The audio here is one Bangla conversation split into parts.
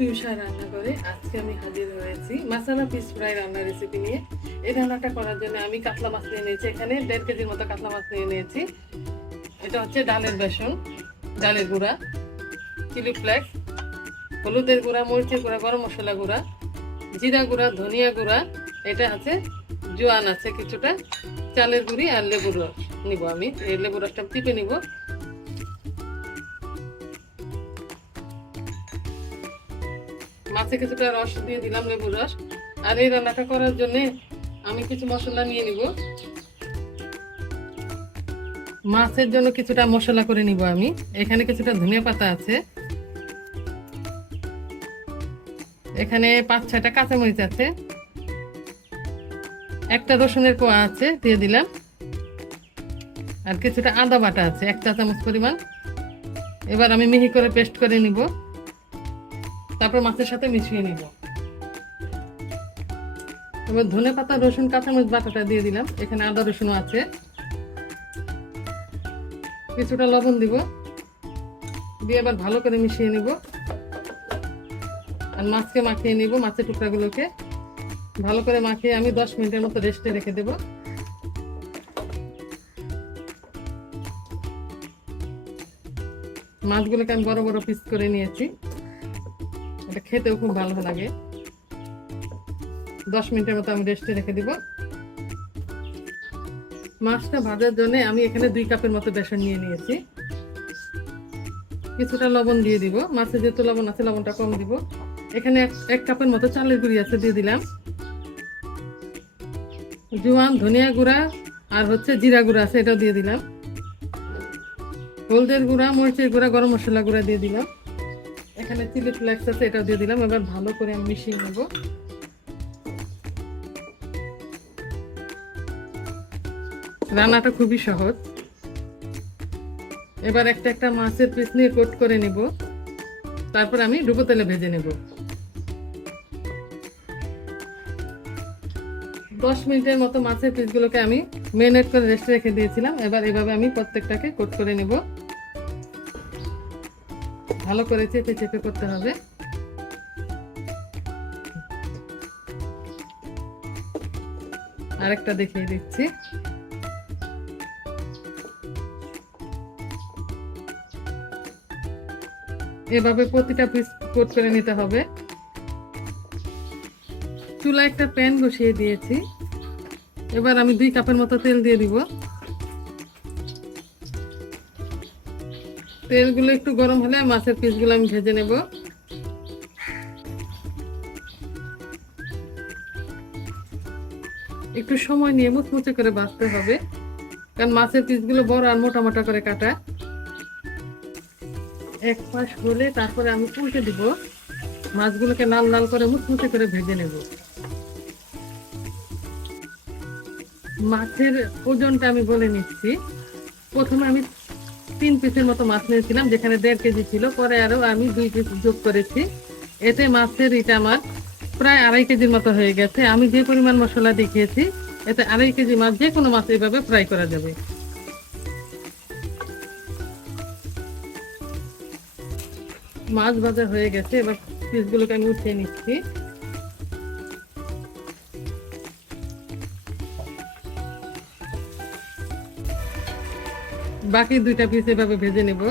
পিউষা রান্না করে। আজকে আমি হাজির হয়েছি। মাসালা পিস ফ্রাই রান্নার রেসিপি নিয়ে। এই রান্নাটা করার জন্য আমি কাতলা মাছ নিয়ে নিয়েছি। এখানে দেড় কেজির মতো কাতলা মাছ নিয়ে নিয়েছি। এটা হচ্ছে ডালের বেসন, ডালের গুঁড়া চিলি ফ্লেক্স হলুদের গুঁড়া, মরিচের গুঁড়া, গরম মশলা গুঁড়া, জিরা গুঁড়া, ধনিয়া গুঁড়া, এটা আছে জোয়ান আছে কিছুটা, চালের গুঁড়ি আর লেবুর রস নিব আমি। এই লেবুর রসটা টিপে নিব। মাছে কিছুটা রস দিয়ে দিলাম লেবুর রস। আর এই রান্নাটা করার জন্য আমি কিছু মশলা নিয়ে নিব। মাছের জন্য কিছুটা মশলা করে নিব আমি। এখানে কিছুটা ধনিয়া পাতা আছে। এখানে পাঁচ ছয়টা কাঁচামরিচ আছে। একটা রসুনের কোয়া আছে, দিয়ে দিলাম। আর কিছুটা আদা বাটা আছে, এক চা চামচ পরিমাণ। এবার আমি মিহি করে পেস্ট করে নিব। তারপর মাছের সাথে মিশিয়ে নিব। এবার ধনে পাতা, রসুন, কাঁচামরিচ বাটাটা দিয়ে দিলাম। এখানে আদা, রসুনও আছে। কিছুটা লবণ দিব। দিয়ে এবার ভালো করে মিশিয়ে নিব। আর মাছকে মাখিয়ে নিব, মাছের টুকরাগুলোকে। ভালো করে মাখিয়ে আমি দশ মিনিটের মতো রেস্টে রেখে দেব। মাছগুলোকে আমি বড় বড় পিস করে নিয়েছি। এটা খেতেও খুব ভালো লাগে। দশ মিনিটের মতো আমি রেস্টে রেখে দিব। মাছটা ভাজার জন্য আমি এখানে দুই কাপের মতো বেসন নিয়ে নিয়েছি। কিছুটা লবণ দিয়ে দিব। মাছে যেহেতু লবণ আছে, লবণটা কম দিব। এখানে এক এক কাপের মতো চালের গুঁড়ি আছে, দিয়ে দিলাম। জোয়ান, ধনিয়া গুঁড়া আর হচ্ছে জিরা গুঁড়া আছে, এটাও দিয়ে দিলাম। হলদের গুঁড়া, মরিচের গুঁড়া, গরম মশলা গুঁড়া দিয়ে দিলাম। এখানে চিলি ফ্লেক্স আছে, এটাও দিয়ে দিলাম। এবার ভালো করে আমি মিশিয়ে নেব। রান্নাটা খুবই সহজ। এবার একটা একটা মাছের পিস নিয়ে কোট করে নেব। তারপর আমি ডুবো তেলে ভেজে নেব। দশ মিনিটের মতো মাছের পিসগুলোকে আমি মেরিনেট করে রেস্টে রেখে দিয়েছিলাম। এবার এভাবে আমি প্রত্যেকটাকে কোট করে নেব। ভালো করে চেপে চেপে করতে হবে। আরেকটা দেখিয়ে দিচ্ছি। এভাবে প্রতিটা পিস কোট করে নিতে হবে। চুলা একটা প্যান বসিয়ে দিয়েছি। এবার আমি দুই কাপের মতো তেল দিয়ে দিব। তেলগুলো একটু গরম হলে মাছের পিসগুলো আমি ভেজে নেব। একটু সময় নিয়ে মুচমুচে করে বাঁচতে হবে, কারণ মাছের পিসগুলো বড় আর মোটা মোটা করে কাটা। এক পাশ হলে তারপরে আমি উল্টে দিব, মাছগুলোকে লাল লাল করে মুচমুচে করে ভেজে নেব। মাছের ওজনটা আমি বলে নিচ্ছি। প্রথমে আমি তিন পিসের মতো মাছ নিয়েছিলাম, যেখানে দেড় কেজি ছিল। পরে আরও আমি দুই পিস যোগ করেছি। এতে মাছের এটা আমার প্রায় আড়াই কেজির মতো হয়ে গেছে। আমি যে পরিমাণ মশলা দেখিয়েছি, এতে আড়াই কেজি মাছ, যে কোনো মাছ এইভাবে ফ্রাই করা যাবে। মাছ ভাজা হয়ে গেছে, এবার পিসগুলোকে আমি উঠিয়ে নিচ্ছি। বাকি দুইটা পিস এভাবে ভেজে নেব।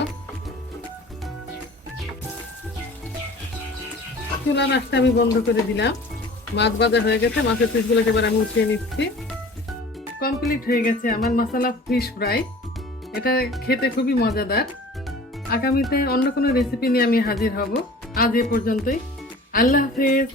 চুলা মাছটা আমি বন্ধ করে দিলাম। মাছ ভাজা হয়ে গেছে, মাছের পিসগুলোকে এবার আমি উঠিয়ে নিচ্ছি। কমপ্লিট হয়ে গেছে আমার মশলা ফিশ ফ্রাই এটা খেতে খুবই মজাদার। আগামীতে অন্য কোনো রেসিপি নিয়ে আমি হাজির হব। আজ এ পর্যন্তই। আল্লাহ হাফেজ।